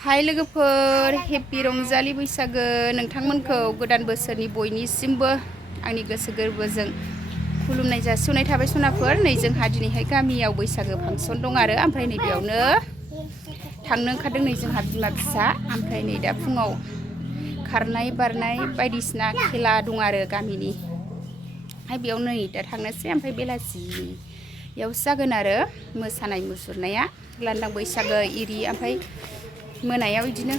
हाय लोगोफोर हेपि रंजालि बैसागो नोंथांमोनखौ गोदान बोसोरनि बयनिसिमबो आंनि गोसो गोरबोजों खुलुमनाय जासिहरनाय थाबाय सनाफोर नै जोंहा दिनैहाय गामियाव बैसागो फांसन दं आरो ओमफ्राय नै बेयावनो थांनो ओंखारदों नै जोंहा बिमा फिसा ओमफ्राय नै दा फुङाव खारनाय बारनाय बायदिसिना खेला दं आरो गामिनि बेयाव नै दा थांनोसै ओमफ्राय बेलासियावसो जागोन आरो मोसानाय मुसुरनाया लांदां बैसागो इरि ओमफ्राय मोनायाव बिदिनो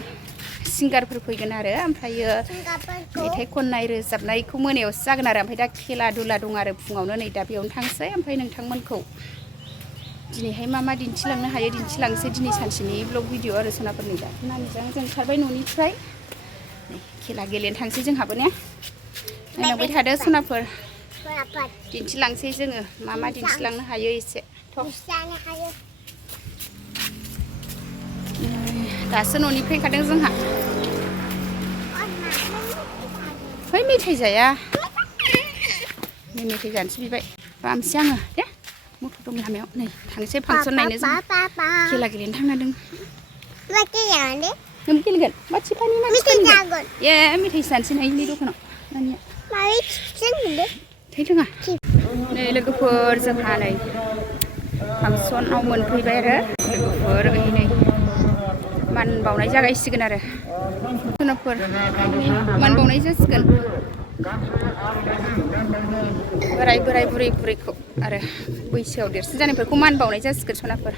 सिंगारफोर फैगोन आरो ओमफ्रायो मेथाइ खननाय रोजाबनायखौ मोनायावसो जागोन आरो ओमफ्राय दा खेला दुला दं आरो फुङावनो नै दा बेयावनो थांसै ओमफ्राय नोंथांमोनखौ दिनैहाय मा दिन्थिलांनो हायो दिन्थिलांसै दिनै सानसेनि ब्लग भिडिअ आरो सनाफोरनि दा नानिजों जों ओंखारबाय न'निफ्राय खेला गेलेनो थांसै जोंहाबो ने नायलांबाय थादो सनाफोर दिन्थिलांसै जोङो मा दिन्थिलांनो हायो एसे दासो न'निफ्राय ओंखारदों जोंहा है मेथाइ जाया नै मेथाइ जानोसै बिबाय बामसै आङो दे मथ' दं लामायाव नै थांसै फांसन नायनो जों खेला गेलेनो थांनादों नों गेलेगोन मानसिफोरनि मानसिफोरनि ए मेथाइ जानोसै नायनि दखानाव नानिया थाइ रोङा नै लोगोफोर जोंहा नै फांसनाव मोनफैबाय आरो लोगोफोर नै मान बावनाय जागायसिगोन आरो सोनाबफोर मान बावनाय जासिगोन बोराय बुरै बुरैखौ आरो बैसोआव देरसिन जानायफोरखौ मान बावनाय जासिगोन सनाफोर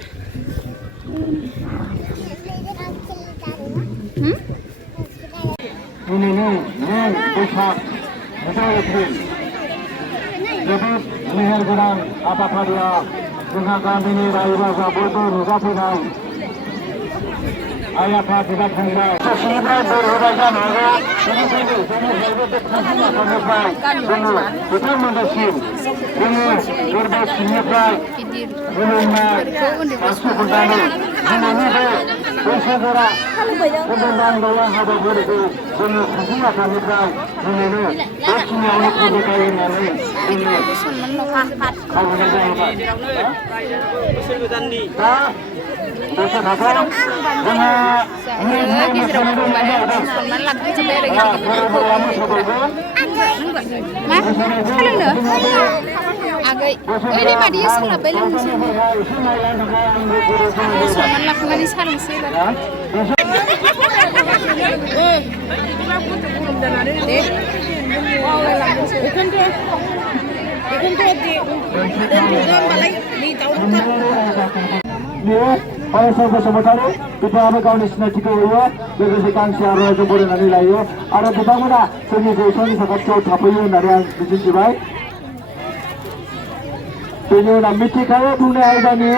मेहेरगोनां हाबाफारिया जोंहा गामिनि रायजो राजा बयबो नुजाफैनाय आइ आफा बिदा फंबाय गोसोनिफ्राय बोर होबाय जानो हागौ बेनिखायनो जोंनिफ्रायबो बे फांसन आफादनिफ्राय जोङो बिथांमोननिसिम जोङो गोरबो सिंनिफ्राय खुलुमनाय आसु खन्थानो दिनैनि बे बैसागोरा गोदान गैया हाबाफारिखौ जोङो फांसन आफादनिफ्राय दिनैनो बेखिनियावनो फोजोबबाय होननानै जोङो खावलायनाय जाबाय दा बोसोरहाखौ जोङो गेजेराव खुलुमबाय सनमान लाखिजोब्बाय आरो गिदिरफोरखौ मा सोलोंनो आगै ओरै मादैया सोलाबबाय लोंनोसै सनमान लाखांनानै सालोंसै फरायसा बसुमतारी बिथाङाबो गावनि सिनायथिखौ होयो लोगोसे गांसे आर'नाइजों बरायनानै लायो आरो बिथांमोना जोंनि जौसांनि साखाथियाव थाफैयो होननानै आं मिजिंथिबाय बेनि उनाव मिथिखायो बुंनाय आयदानि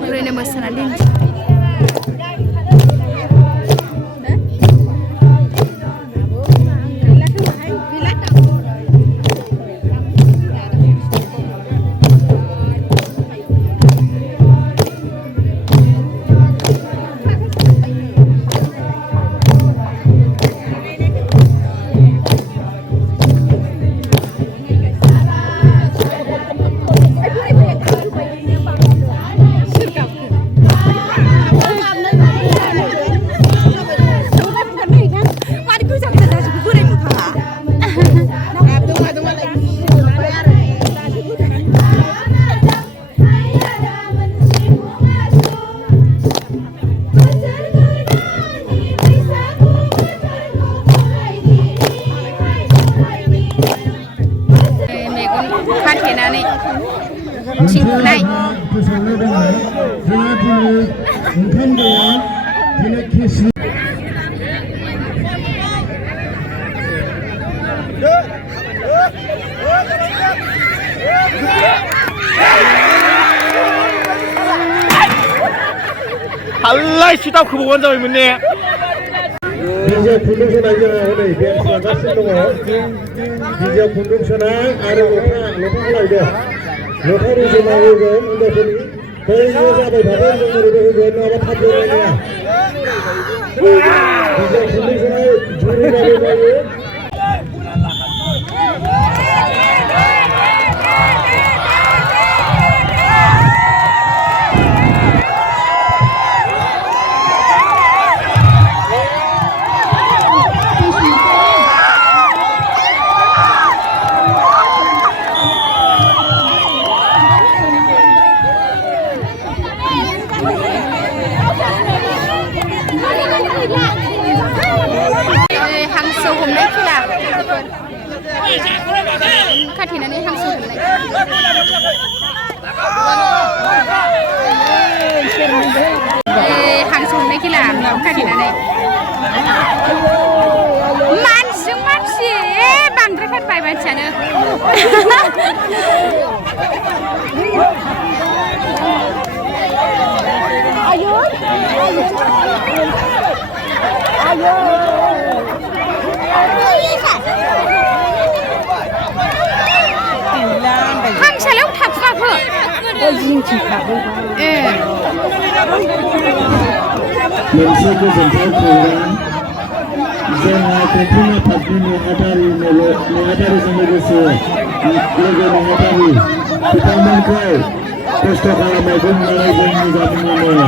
बुरै मोसानानै खाथेनानै थिंखुनाय 할라이 시다크보 원장이 뭐네 DJ खुन्दुं सोनाय जोंहा हनै बेन्स लागासिनो दङ DJ खुन्दुं सोनाय आरो लथाखौ लायदो लथारि जमा होगोन हिनजावफोरनि फोरोंनो जाबाय थागोन जों ओरैबो होगोन नङाबा थाब जरायनाया हिनजाव खुन्दैजोंहाय जुरिनानै जायो हांसो हमनाय खेला खाथेनानै हांसो हमनाय हांसो हमनाय खेला खाथेनानै मानसिजों मानसि बांद्राय खारबाय मानसियानो हांसोलाव थाबफाखो मोनसे गोजोनथाव खौरां जोंहा केन्टिन आफादनि नेहाथारिजों लोगोसे लोगो नेहाथारि बिथांमोनखौ खस्थ' खालामनायखौ नुनानै जों मोजां मोनो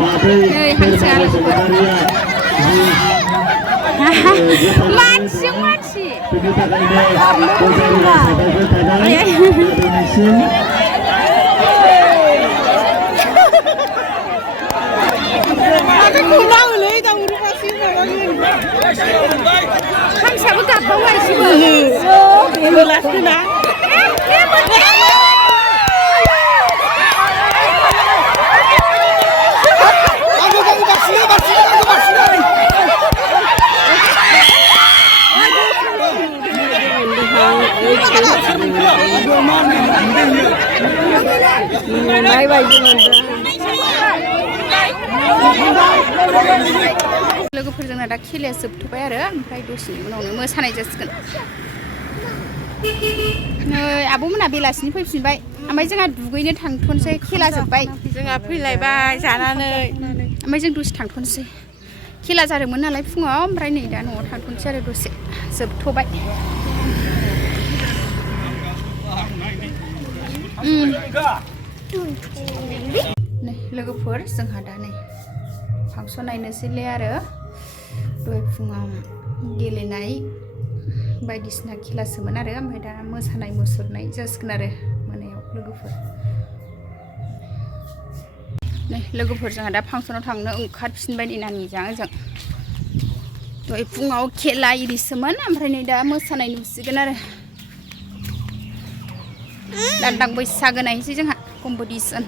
माथो बसुमतारिया मानसिजों मानसि बेनि थाखायनो रोजा साबायखर थाबाय दिनैसिम हांसोआबो गाबबावो एसेबो लोगोफोरजोंना दा खेलाया जोबथ'बाय आरो ओमफ्राय दसेनि उनावनो मोसानाय जासिगोन नै आब'मोना बेलासिनि फैफिनबाय ओमफ्राय जोंहा दुगैनो थांथ'नोसै खेला जोब्बाय जोंहा फैलायबाय जानानै ओमफ्राय जों दसे थांथ'नोसै खेला जादोंमोन नालाय फुङाव ओमफ्राय नै दा न'आव थांथ'नोसै आरो दसे जोबथ'बाय नै लोगोफोर जोंहा दा नै फांसन नायनोसैलै आरो दहाय फुङाव गेलेनाय बायदिसिना खेलासोमोन आरो ओमफ्राय दा मोसानाय मुसुरनाय जासिगोन आरो मोनायाव लोगोफोर नै लोगोफोर जोंहा दा फांसनाव थांनो ओंखारफिनबाय नै नानिजों आंजों दहाय फुङाव खेला इरिसोमोन ओमफ्राय नै दा मोसानाय नुसिगोन आरो लांदां बैसागो नायनोसै जोंहा कम्पिटिसन